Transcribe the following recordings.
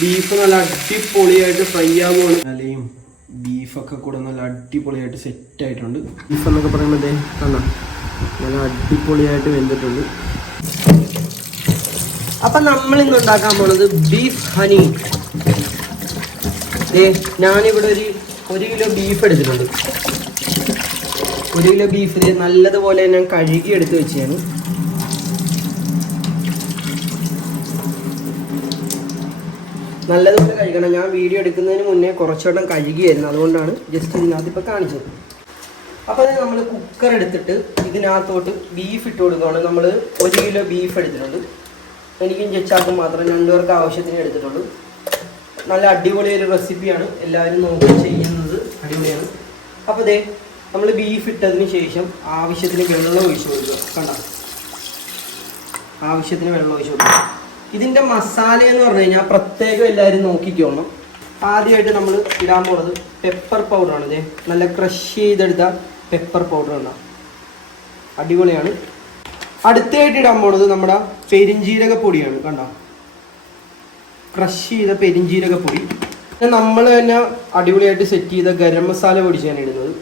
Beef നല്ല അടിപൊളിയായിട്ട് fry ആവുകയാണ്. അലയും ബീഫൊക്കെ കൂടെ നല്ല അടിപൊളിയായിട്ട് സെറ്റ് ആയിട്ടുണ്ട്. ബീഫ് എന്നൊക്കെ പറയുമ്പോഴേ കണ്ടോ നല്ല അടിപൊളിയായിട്ട് വെന്തിട്ടുണ്ട്. അപ്പം നമ്മൾ ഇന്ന് ഉണ്ടാക്കാൻ പോണത് ബീഫ് ഹണി. ഞാനിവിടെ ഒരു കിലോ ബീഫ് എടുത്തിട്ടുണ്ട്. 1 കിലോ ബീഫിന് നല്ലതുപോലെ ഞാൻ കഴുകി എടുത്ത് വെച്ചാണ്. നല്ലതുപോലെ കഴുകണം. ഞാൻ വീഡിയോ എടുക്കുന്നതിന് മുന്നേ കുറച്ചോട്ടം കഴുകിയായിരുന്നു, അതുകൊണ്ടാണ് ജസ്റ്റ് ഇതിനകത്ത് ഇപ്പോൾ കാണിച്ചത്. അപ്പോൾ അത് നമ്മൾ കുക്കർ എടുത്തിട്ട് ഇതിനകത്തോട്ട് ബീഫ് ഇട്ട് കൊടുക്കുകയാണ്. നമ്മൾ 1 കിലോ ബീഫ് എടുത്തിട്ടുണ്ട്. എനിക്കും ചെച്ചാക്കും മാത്രം 2 പേർക്ക് ആവശ്യത്തിന് എടുത്തിട്ടുള്ളൂ. നല്ല അടിപൊളിയൊരു റെസിപ്പിയാണ്, എല്ലാവരും നോക്കി ചെയ്യുന്നത് അടിപൊളിയാണ്. അപ്പോൾ ദേ നമ്മൾ ബീഫ് ഇട്ടതിന് ശേഷം ആവശ്യത്തിന് വെള്ളം ഒഴിച്ച് കൊടുക്കുക. കണ്ട ആവശ്യത്തിന് വെള്ളം ഒഴിച്ച് കൊടുക്കുക. ഇതിൻ്റെ മസാല എന്ന് പറഞ്ഞു കഴിഞ്ഞാൽ പ്രത്യേകം എല്ലാവരും നോക്കിക്കോണം. ആദ്യമായിട്ട് നമ്മൾ ഇടാൻ പോകുന്നത് പെപ്പർ പൗഡറാണ്. ഇതേ നല്ല ക്രഷ് ചെയ്തെടുത്ത പെപ്പർ പൗഡർ ഉണ്ടാകും, അടിപൊളിയാണ്. അടുത്തായിട്ട് ഇടാൻ പോകുന്നത് നമ്മുടെ പെരിഞ്ജീരക പൊടിയാണ്. കണ്ടോ ക്രഷ് ചെയ്ത പെരിഞ്ജീരക പൊടി. നമ്മൾ തന്നെ അടിപൊളിയായിട്ട് സെറ്റ് ചെയ്ത ഗരം മസാല പൊടിച്ചാണ് ഇടുന്നത്.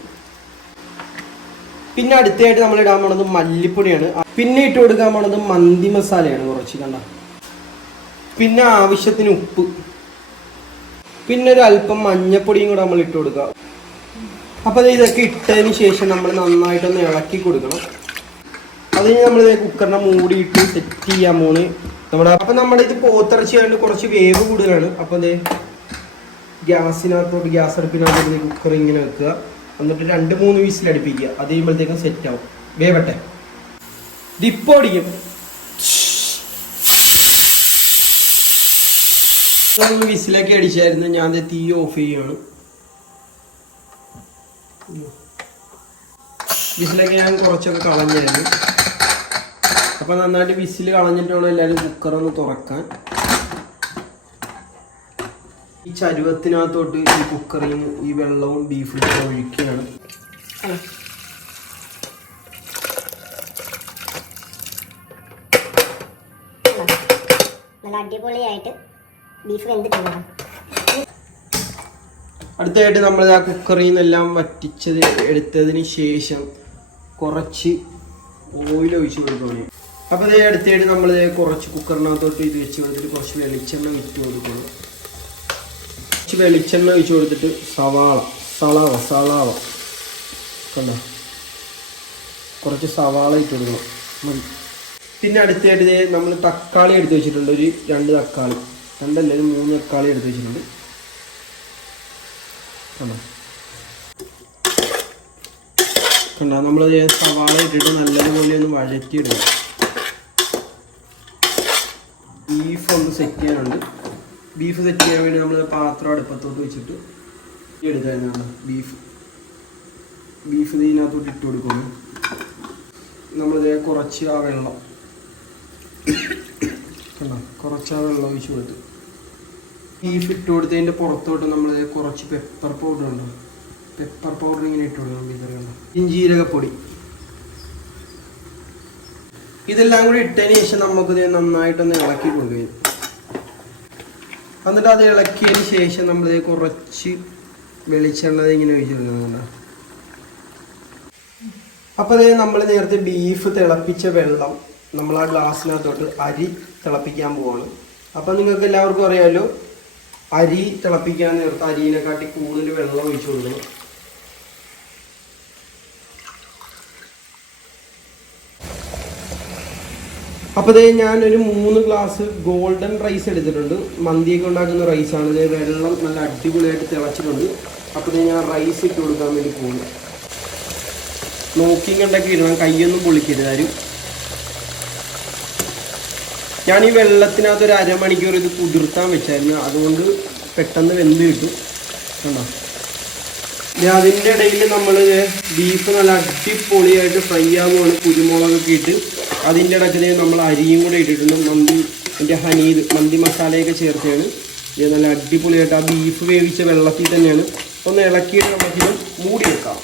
പിന്നെ അടുത്തായിട്ട് നമ്മൾ ഇടാൻ പോണത് മല്ലിപ്പൊടിയാണ്. പിന്നെ ഇട്ട് കൊടുക്കാൻ പോണത് മന്തി മസാലയാണ് കുറച്ച്. കണ്ട പിന്നെ ആവശ്യത്തിന് ഉപ്പ്, പിന്നെ ഒരു അല്പം മഞ്ഞപ്പൊടിയും കൂടെ നമ്മൾ ഇട്ട് കൊടുക്കുക. അപ്പോൾ ഇതൊക്കെ ഇട്ടതിന് ശേഷം നമ്മൾ നന്നായിട്ടൊന്ന് ഇളക്കി കൊടുക്കണം. അതിന് നമ്മൾ കുക്കറിനെ മൂടിയിട്ട് സെറ്റ് ചെയ്യാൻ പോണ് നമ്മുടെ. അപ്പം നമ്മുടെ ഇത് പോത്തിറച്ചി ആയതുകൊണ്ട് കുറച്ച് വേവ് കൂടുതലാണ്. അപ്പോൾ അതേ ഗ്യാസ് അടുപ്പിനകത്തോട്ട് കുക്കർ ഇങ്ങനെ വെക്കുക. എന്നിട്ട് 2-3 വിസിൽ അടുപ്പിക്കുക. അത് കഴിയുമ്പോഴത്തേക്കും സെറ്റ് ആവും. വേവട്ടെ. ഇതിപ്പോൾ അടിക്കും. വിസിലൊക്കെ അടിച്ചായിരുന്നു. ഞാൻ തീ ഓഫ് ചെയ്യുകയാണ്. വിസിലൊക്കെ ഞാൻ കുറച്ചൊക്കെ കളഞ്ഞായിരുന്നു. അപ്പം നന്നായിട്ട് വിസിൽ കളഞ്ഞിട്ട് വേണം എല്ലാവരും കുക്കറൊന്ന് തുറക്കാൻ. ഈ ചരുവത്തിനകത്തോട്ട് ഈ കുക്കറിൽ നിന്ന് ഈ വെള്ളവും ബീഫും ഒഴിക്കുകയാണ്. നല്ല അടിപൊളിയായിട്ട് ബീഫ് വെന്തിട്ടുണ്ട്. അടുത്തായിട്ട് നമ്മൾ ആ കുക്കറിൽ നിന്നെല്ലാം വറ്റിച്ചത് എടുത്തതിന് ശേഷം കുറച്ച് ഓയിൽ ഒഴിച്ച് കൊടുക്കണം. അപ്പോൾ അതേ അടുത്തായിട്ട് നമ്മൾ കുറച്ച് കുക്കറിനകത്തോട്ട് ഇത് വെച്ച് കൊടുത്തിട്ട് കുറച്ച് വെളിച്ചെണ്ണ വിറ്റ് കൊടുക്കണം. കുറച്ച് വെളിച്ചെണ്ണ ഒഴിച്ച് കൊടുത്തിട്ട് സവാള കണ്ടോ കുറച്ച് സവാള ഇട്ട് കൊടുക്കണം മതി. പിന്നെ അടുത്തായിട്ട് നമ്മൾ തക്കാളി എടുത്ത് വെച്ചിട്ടുണ്ട്. ഒരു 2 തക്കാളി, 2 അല്ല 3 തക്കാളി എടുത്ത് വെച്ചിട്ടുണ്ട്. കണ്ടോ നമ്മളത് സവാള ഇട്ടിട്ട് നല്ലതുപോലെ ഒന്ന് വഴറ്റിയിടുക. ബീഫ് ഒന്ന് സെറ്റ് ചെയ്യാനുണ്ട്. ബീഫ് സെറ്റ് ചെയ്യാൻ വേണ്ടി നമ്മൾ പാത്രം അടുപ്പത്തോട്ട് വെച്ചിട്ട് എടുത്തായിരുന്നു. ബീഫ് ഇതിനകത്തോട്ട് ഇട്ട് കൊടുക്കുന്നു. നമ്മളിത് കുറച്ച് ആ വെള്ളം കണ്ടോ കുറച്ച് ആ വെള്ളം ഒഴിച്ച് കൊടുത്ത് ബീഫ് ഇട്ട് കൊടുത്തതിൻ്റെ പുറത്തോട്ട് നമ്മൾ കുറച്ച് പെപ്പർ പൗഡർ ഉണ്ട്. പെപ്പർ പൗഡർ ഇങ്ങനെ ഇട്ട് കൊടുക്കണം. ബീഫ് ജീരകപ്പൊടി ഇതെല്ലാം കൂടി ഇട്ടതിന് ശേഷം നമുക്കിത് നന്നായിട്ടൊന്ന് ഇളക്കി കൊടുക്കുകയും എന്നിട്ട് അത് ഇളക്കിയതിന് ശേഷം നമ്മൾ കുറച്ച് വെളിച്ചെണ്ണ ഇങ്ങനെ ഒഴിച്ച് കൊടുക്കുന്നുണ്ട്. അപ്പോൾ അതേ നമ്മൾ നേരത്തെ ബീഫ് തിളപ്പിച്ച വെള്ളം നമ്മൾ ആ ഗ്ലാസ്സിനകത്തോട്ട് അരി തിളപ്പിക്കാൻ പോവാണ്. അപ്പം നിങ്ങൾക്ക് എല്ലാവർക്കും അറിയാമല്ലോ, അരി തിളപ്പിക്കാൻ നേരത്തെ അരിയിനെക്കാട്ടി കൂടുതൽ വെള്ളം ഒഴിച്ചു കൊടുക്കണം. അപ്പോൾ ഇതേ ഞാനൊരു 3 ഗ്ലാസ് ഗോൾഡൻ റൈസ് എടുത്തിട്ടുണ്ട്. മന്തിയൊക്കെ ഉണ്ടാക്കുന്ന റൈസാണ്. ഇത് വെള്ളം നല്ല അടിപൊളിയായിട്ട് തിളച്ചിട്ടുണ്ട്. അപ്പോൾ ഇത് ഞാൻ റൈസ് ഇട്ട് കൊടുക്കാൻ വേണ്ടി പോകുന്നു. നോക്കിയും കണ്ടൊക്കെ ഇടണം, കൈയൊന്നും പൊളിക്കരുത് ആരും. ഞാൻ ഈ വെള്ളത്തിനകത്ത് ഒരു അരമണിക്കൂർ ഇത് കുതിർത്താൻ വെച്ചായിരുന്നു, അതുകൊണ്ട് പെട്ടെന്ന് വെന്ത് കിട്ടും. കണ്ടോ അതിൻ്റെ ഇടയിൽ നമ്മൾ ബീഫ് നല്ല അടിപൊളിയായിട്ട് ഫ്രൈ ആവുകയാണ്. കുരുമുളകൊക്കെ ഇട്ട് അതിൻ്റെ ഇടയ്ക്ക് നമ്മൾ അരിയും കൂടെ ഇട്ടിട്ടുണ്ട്. മന്തി മസാലയൊക്കെ ചേർത്താണ് ഇത് നല്ല അടിപൊളിയായിട്ട്. ആ ബീഫ് വേവിച്ച വെള്ളത്തിൽ തന്നെയാണ്. ഒന്ന് ഇളക്കിയിട്ട് നമുക്കിത് മൂടി വെക്കാം.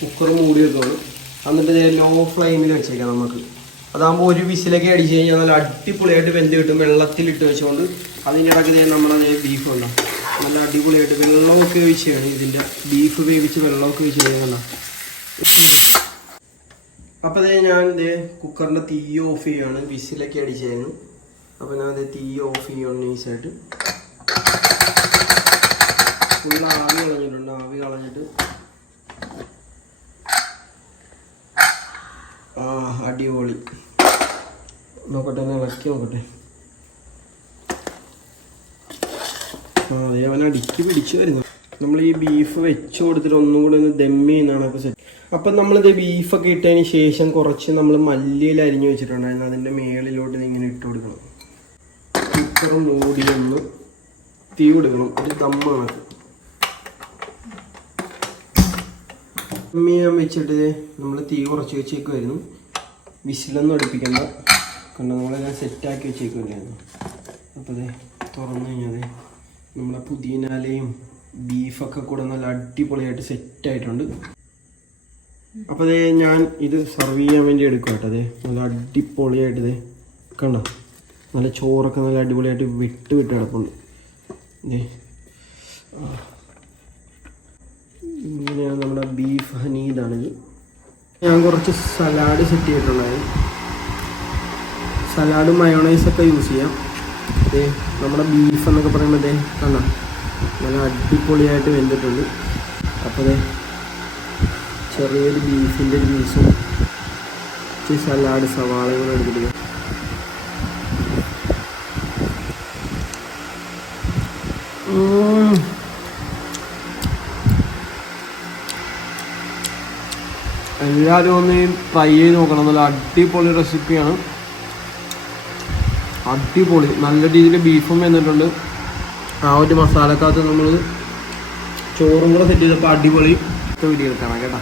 കുക്കർ മൂടി വെക്കണം. എന്നിട്ട് ലോ ഫ്ലെയിമിൽ വെച്ചേക്കാം നമുക്ക്. അതാകുമ്പോൾ ഒരു വിസിലൊക്കെ അടിച്ച് കഴിഞ്ഞാൽ നല്ല അടിപൊളിയായിട്ട് വെന്ത് കിട്ടും. വെള്ളത്തിലിട്ട് വെച്ചുകൊണ്ട് അതിൻ്റെ ഇടയ്ക്ക് നമ്മളത് ബീഫ് ഉണ്ടാവും. നല്ല അടിപൊളിയായിട്ട് വെള്ളമൊക്കെ ഒഴിച്ചാണ് ഇതിൻ്റെ ബീഫ് വേവിച്ച് വെള്ളമൊക്കെ ഒഴിച്ച് കഴിയുന്നുണ്ടോ. അപ്പോൾ അതേ ഞാൻ ഇതേ കുക്കറിൻ്റെ തീ ഓഫ് ചെയ്യുകയാണ്. വിസിലൊക്കെ അടിച്ചായിരുന്നു. അപ്പോൾ ഞാൻ അതേ തീ ഓഫ് ചെയ്യുകയാണ് നൈസായിട്ട്. ഫുൾ ആവി കളഞ്ഞിട്ടുണ്ട്. ആവി കളഞ്ഞിട്ട് അടിപൊളി. നോക്കട്ടെ, ഒന്ന് ഇളക്കി നോക്കട്ടെ. അതെ, അവൻ അടുക്കി പിടിച്ചു വരുന്നു. നമ്മൾ ഈ ബീഫ് വെച്ച് കൊടുത്തിട്ട് ഒന്നും കൂടെ ഒന്ന് ദമ്മി ചെയ്യുന്നതാണ് ഇപ്പോൾ സെറ്റ്. അപ്പം നമ്മളിത് ബീഫൊക്കെ ഇട്ടതിന് ശേഷം കുറച്ച് നമ്മൾ മല്ലിയിൽ അരിഞ്ഞു വെച്ചിട്ടുണ്ടായിരുന്നു. അതിൻ്റെ മേളിലോട്ട് ഇങ്ങനെ ഇട്ട് കൊടുക്കണം. കുക്കർ മൂടി ഒന്ന് തീ കൊടുക്കണം. ഒരു ദമ്മാണ്. ദമ്മി ചെയ്യാൻ വെച്ചിട്ട് നമ്മൾ തീ കുറച്ച് വെച്ചേക്കുമായിരുന്നു. വിസിലൊന്നും അടുപ്പിക്കണ്ട. കണ്ട നമ്മളെല്ലാം സെറ്റാക്കി വെച്ചേക്കുമായിരുന്നു. അപ്പോൾ അതെ തുറന്നു കഴിഞ്ഞാൽ നമ്മുടെ പുതിയനാലയും ബീഫൊക്കെ കൂടെ നല്ല അടിപൊളിയായിട്ട് സെറ്റായിട്ടുണ്ട്. അപ്പോൾ അതേ ഞാൻ ഇത് സർവ് ചെയ്യാൻ വേണ്ടി എടുക്കും കേട്ടോ. അതെ നല്ല അടിപൊളിയായിട്ട് ഇതേ കണ്ടോ, നല്ല ചോറൊക്കെ നല്ല അടിപൊളിയായിട്ട് വിട്ട് കിടപ്പുണ്ട്. ഇതേ ഇങ്ങനെയാണ് നമ്മുടെ ബീഫ് ഹനീദാണിത്. ഞാൻ കുറച്ച് സലാഡ് സെറ്റ് ചെയ്തിട്ടുണ്ടായിരുന്നു. സലാഡും മയോണൈസൊക്കെ യൂസ് ചെയ്യാം. ഇതേ നമ്മുടെ ബീഫ് എന്നൊക്കെ പറയുമ്പോൾ ഇതേ കണ്ടോ നല്ല അടിപൊളിയായിട്ട് വെന്തിട്ടുണ്ട്. അപ്പോൾ അതെ ചെറിയൊരു ബീഫിൻ്റെ ഒരു പീസും ഇച്ചിരി സലാഡ് സവാളയും കൂടെ എടുത്തിട്ട് എല്ലാവരും ഒന്ന് ട്രൈ ചെയ്ത് നോക്കണം. നല്ല അടിപൊളി റെസിപ്പിയാണ്. അടിപൊളി നല്ല രീതിയിൽ ബീഫും വന്നിട്ടുണ്ട്. ആ ഒരു മസാലക്കകത്ത് നമ്മൾ ചോറും കൂടെ സെറ്റ് ചെയ്തപ്പോൾ അടിപൊളി വീഡിയോ എടുക്കണം കേട്ടോ.